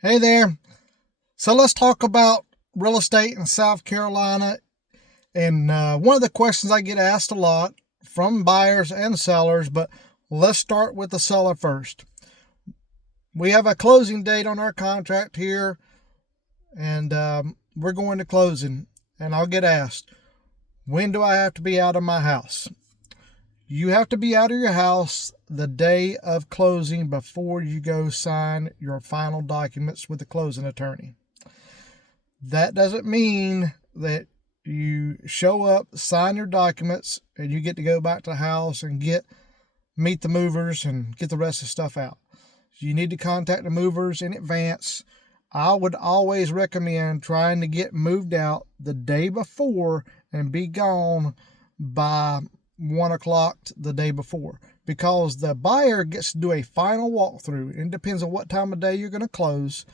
Hey there. So let's talk about real estate in South Carolina. And one of the questions I get asked a lot from buyers and sellers, but let's start with the seller first. We have a closing date on our contract here, and we're going to closing. And I'll get asked, when do I have to be out of my house? You have to be out of your house the day of closing before you go sign your final documents with the closing attorney. That doesn't mean that you show up, sign your documents, and you get to go back to the house and meet the movers and get the rest of the stuff out. You need to contact the movers in advance. I would always recommend trying to get moved out the day before and be gone by 1 o'clock the day before, because the buyer gets to do a final walkthrough. It depends on what time of day you're going to close.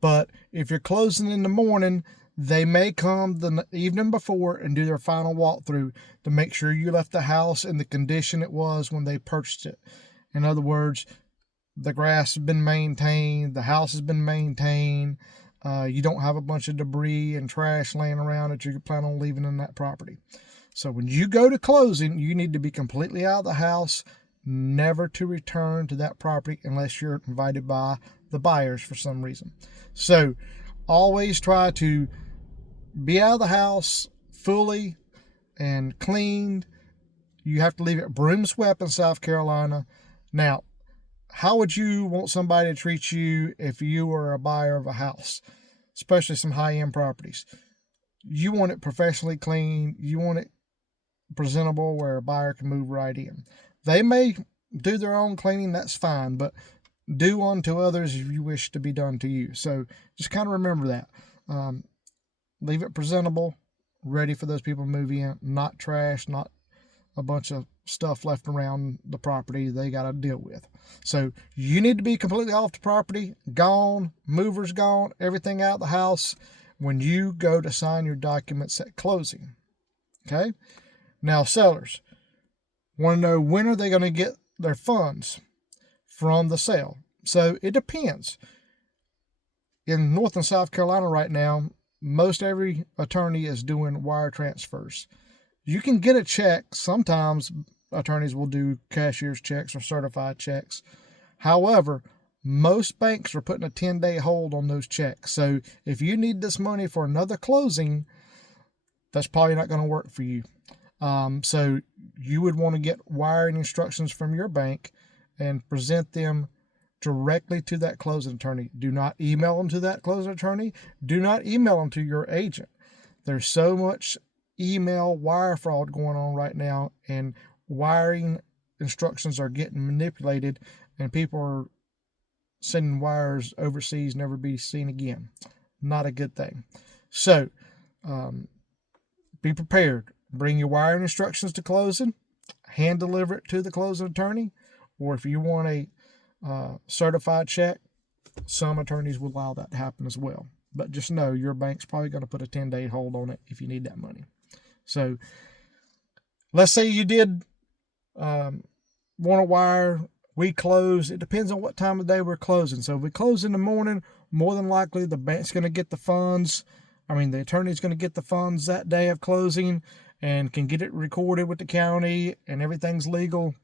But if you're closing in the morning, they may come the evening before and do their final walkthrough to make sure you left the house in the condition it was when they purchased it. In other words, the grass has been maintained, the house has been maintained, you don't have a bunch of debris and trash laying around that you plan on leaving in that property. So when you go to closing, you need to be completely out of the house, never to return to that property unless you're invited by the buyers for some reason. So always try to be out of the house fully and cleaned. You have to leave it broom swept in South Carolina. Now, how would you want somebody to treat you if you were a buyer of a house, especially some high-end properties? You want it professionally clean. You want it presentable where a buyer can move right in. They may do their own cleaning, that's fine, but do unto others if you wish to be done to you. So just kind of remember that. Leave it presentable, ready for those people to move in, not trash, not a bunch of stuff left around the property they got to deal with. So you need to be completely off the property, gone, movers gone, everything out of the house when you go to sign your documents at closing. Okay? Now, sellers want to know, when are they going to get their funds from the sale? So it depends. In North and South Carolina right now, most every attorney is doing wire transfers. You can get a check. Sometimes attorneys will do cashier's checks or certified checks. However, most banks are putting a 10-day hold on those checks. So if you need this money for another closing, that's probably not going to work for you. So you would want to get wiring instructions from your bank and present them directly to that closing attorney. Do not email them to that closing attorney. Do not email them to your agent. There's so much email wire fraud going on right now, and wiring instructions are getting manipulated, and people are sending wires overseas, never be seen again. Not a good thing. So be prepared. Bring your wiring instructions to closing, hand deliver it to the closing attorney, or if you want a certified check, some attorneys will allow that to happen as well. But just know your bank's probably going to put a 10-day hold on it if you need that money. So let's say you did want to wire, we close. It depends on what time of day we're closing. So if we close in the morning, more than likely the bank's going to get the funds. The attorney's going to get the funds that day of closing and can get it recorded with the county and everything's legal.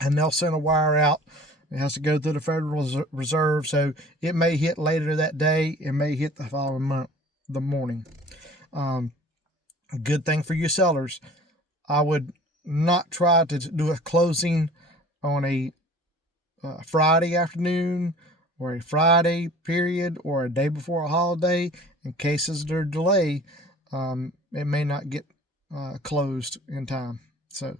And they'll send a wire out. It has to go through the Federal Reserve. So it may hit later that day. It may hit the following month, the morning. A good thing for you sellers, I would not try to do a closing on a Friday afternoon or a Friday period or a day before a holiday. In cases there's delay, it may not get closed in time. So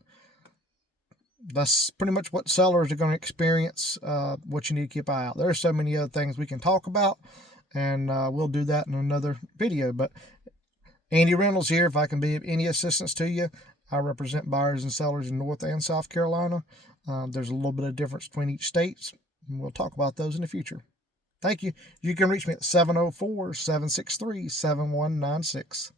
that's pretty much what sellers are going to experience, what you need to keep an eye out. There are so many other things we can talk about, and we'll do that in another video. But Andy Reynolds here. If I can be of any assistance to you, I represent buyers and sellers in North and South Carolina. There's a little bit of difference between each state, and we'll talk about those in the future. Thank you. You can reach me at 704-763-7196.